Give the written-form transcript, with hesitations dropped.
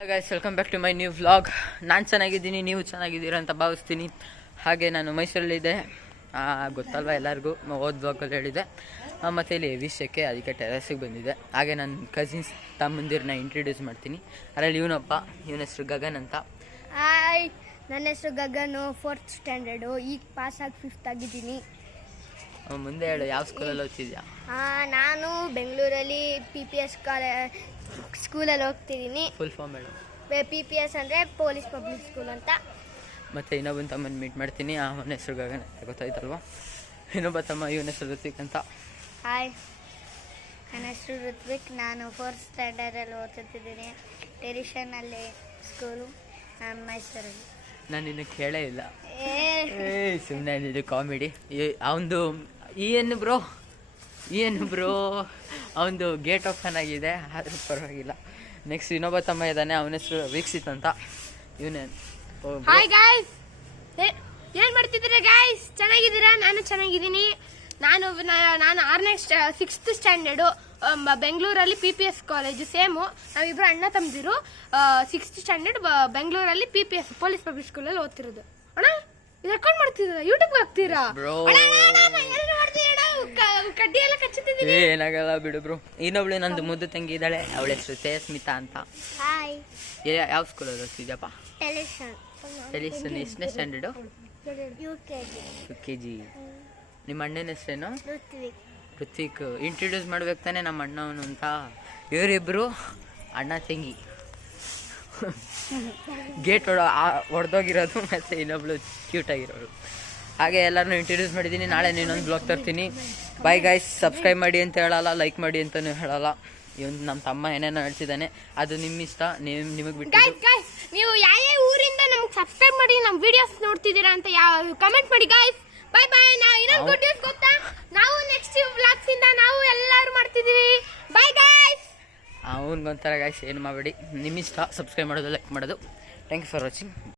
Guys welcome back to my new vlog. ನಾನು ಚೆನ್ನಾಗಿದ್ದೀನಿ, ನೀವು ಚೆನ್ನಾಗಿದ್ದೀರಾ ಅಂತ ಭಾವಿಸ್ತೀನಿ. ಹಾಗೆ ನಾನು ಮೈಸೂರಲ್ಲಿದ್ದೆ, ಗೊತ್ತಲ್ವ ಎಲ್ಲರಿಗೂ, ಓದ್ ಬ್ಲಾಗಲ್ಲಿ ಹೇಳಿದೆ. ಮತ್ತು ಇಲ್ಲಿ ವಿಷಯಕ್ಕೆ ಅದಕ್ಕೆ ಟೆರೆಸಿಗೆ ಬಂದಿದೆ. ಹಾಗೆ ನನ್ನ ಕಸಿನ್ಸ್ ತಮ್ಮಂದಿರನ್ನ ಇಂಟ್ರಡ್ಯೂಸ್ ಮಾಡ್ತೀನಿ. ಅದರಲ್ಲಿ ಇವನೊಬ್ಬ, ಇವನ ಹೆಸರು ಗಗನ್ ಅಂತ. ಹಾಯ್, ನನ್ನ ಹೆಸರು ಗಗನು, 4th ಸ್ಟ್ಯಾಂಡರ್ಡು, ಈಗ ಪಾಸಾಗಿ 5th ಆಗಿದ್ದೀನಿ. ಮುಂದೆ ಹೇಳು, ಯಾವ ಸ್ಕೂಲಲ್ಲಿ ಓದ್ತಿದ್ಯಾ? ನಾನು ಬೆಂಗಳೂರಲ್ಲಿ PPS ಸ್ಕೂಲಲ್ಲಿ ಹೋಗ್ತಿದ್ದೀನಿ. ಫುಲ್ ಫಾರ್ಮ್ ಹೇಳು. PPS ಅಂದರೆ ಪೊಲೀಸ್ ಪಬ್ಲಿಕ್ ಸ್ಕೂಲ್ ಅಂತ. ಮತ್ತು ಇನ್ನೊಬ್ಬನ ತಮ್ಮನ ಮೀಟ್ ಮಾಡ್ತೀನಿ, ಅವನ ಹೆಸರು ಗಗನ್ ಅಂತ, ಗೊತ್ತಾಯ್ತಲ್ವ? ಇನ್ನೊಬ್ಬ ತಮ್ಮ, ಇವನ ಹೆಸರು ಋತ್ವಿಕ್ ಅಂತ. ಹಾಯ್, ನನ್ನ ಹೆಸರು ಋತ್ವಿಕ್, ನಾನು 4th ಸ್ಟ್ಯಾಂಡರ್ಡಲ್ಲಿ ಓದ್ತಿದ್ದೀನಿ. ಟೆರಿಷನಲ್ಲಿ ಸ್ಕೂಲು, ನಾನು ಮೈಸೂರಲ್ಲಿ. ನಾನು ಇನ್ನು ಕೇಳೇ ಇಲ್ಲ, ಸುಮ್ಮನೆ ಇದು ಕಾಮಿಡಿ. ಅವನದು ಏನು ಬ್ರೋ ಅವನದು ಗೇಟ್ ಓಪನ್ ಆಗಿದೆ, ಆದರೂ ಪರವಾಗಿಲ್ಲ. ನೆಕ್ಸ್ಟ್ ಇನ್ನೊಬ್ಬ ತಮ್ಮ ಇದ್ದಾನೆ, ಅವನ ಹೆಸರು ವೀಕ್ಷಿತ್ ಅಂತ. ಇವನೇ. ಹಾಯ್ ಗಾಯ್ಸ್, ಏನು ಮಾಡ್ತಿದ್ದೀರಾ ಗಾಯ್ಸ್? ಚೆನ್ನಾಗಿದ್ದೀರಾ? ನಾನು ಚೆನ್ನಾಗಿದ್ದೀನಿ. ನಾನು 6th ಸ್ಟ್ಯಾಂಡರ್ಡು, ಬೆಂಗಳೂರಲ್ಲಿ PPS ಕಾಲೇಜು, ಸೇಮು. ನಾವಿಬ್ಬರು ಅಣ್ಣ ತಮ್ಮದಿರು. 6th ಸ್ಟ್ಯಾಂಡರ್ಡ್ ಬೆಂಗಳೂರಲ್ಲಿ PPS ಪೊಲೀಸ್ ಪಬ್ಲಿಕ್ ಸ್ಕೂಲಲ್ಲಿ ಓದ್ತಿರೋದು. ಅಣ್ಣ ಇದು ರೆಕಾರ್ಡ್ ಮಾಡ್ತಿದ್ದೀರಾ? ಯೂಟ್ಯೂಬ್ಗೆ ಹಾಕ್ತೀರಾ? ಕಡ್ಡಿ ಎಲ್ಲ ಕಚ್ಚುತ್ತಿದ್ದೀನಿ. ಏನಾಗಲ್ಲ ಬಿಡು ಬ್ರೋ. ಇನ್ನೊಬ್ಳು ನಂದು ಮುದ್ದು ತಂಗಿ ಇದ್ದಾಳೆ, ಅವಳ ಹೆಸರು ತೇಸ್ಮಿತಾ ಅಂತ. ಹಾಯ್, ಯಾವ ಸ್ಕೂಲಲ್ಲಿ ಓದ್ತಿದ್ಯಪ್ಪ? ಟೆಲಿಷನ್. ಎಷ್ಟನೇ ಸ್ಟ್ಯಾಂಡರ್ಡು? UKG. ನಿಮ್ಮ ಅಣ್ಣನ ಹೆಸರೇನು? ಋತ್ವಿಕ್. ಇಂಟ್ರಡ್ಯೂಸ್ ಮಾಡ್ಬೇಕು ತಾನೆ ನಮ್ಮ ಅಣ್ಣವನು ಅಂತ. ಇವರಿಬ್ಬರು ಅಣ್ಣ ತಂಗಿ. ಗೇಟ್ ಹೊಡೆದೋಗಿರೋದು, ಮತ್ತು ಇನ್ನೊಬ್ಳು ಕ್ಯೂಟಾಗಿರೋಳು. ಹಾಗೆ ಎಲ್ಲರನ್ನೂ ಇಂಟ್ರಡ್ಯೂಸ್ ಮಾಡಿದ್ದೀನಿ. ನಾಳೆ ಇನ್ನೊಂದು ಬ್ಲಾಗ್ ತರ್ತೀನಿ. Bye guys. ಸಬ್ಸ್ಕ್ರೈಬ್ ಮಾಡಿ ಅಂತ ಹೇಳಲ್ಲ, ಲೈಕ್ ಮಾಡಿ ಅಂತಲೂ ಹೇಳಲ್ಲ. ಇವನು ನಮ್ಮ ತಮ್ಮ ಏನೇನೋ ಹೇಳ್ತಿದ್ದಾನೆ, ಅದು ನಿಮ್ಮ ಇಷ್ಟ, ನಿಮಗೆ ಬಿಟ್ಟು. ನೀವು ಯಾವ ಊರಿಂದ ನಮಗೆ ಸಬ್ಸ್ಕ್ರೈಬ್ ಮಾಡಿ ನಮ್ಮ ವಿಡಿಯೋಸ್ ನೋಡ್ತಿದ್ದೀರಾ ಅಂತ ಕಮೆಂಟ್ ಮಾಡಿ ಗಾಯ್ಸ್. ಬಾಯ್ ಬಾಯ್. ನಾವು ಇನ್ನೊಂದು ಗುಡ್ ನ್ಯೂಸ್ ಗೊತ್ತಾ? ನಾವು ನೆಕ್ಸ್ಟ್ ವ್ಲಾಗ್ಸ್ ಇಂದ ನಾವು ಎಲ್ಲರೂ ಮಾಡ್ತಿದ್ದೀವಿ. Bye guys. ಅವನಿಗೊಂಥರ ಗಾಯ್ಸ್, ಏನು ಮಾಡಬೇಡಿ, ನಿಮ್ಮಿಷ್ಟ. ಸಬ್ಸ್ಕ್ರೈಬ್ ಮಾಡೋದು, ಲೈಕ್ ಮಾಡೋದು. Thank you for watching.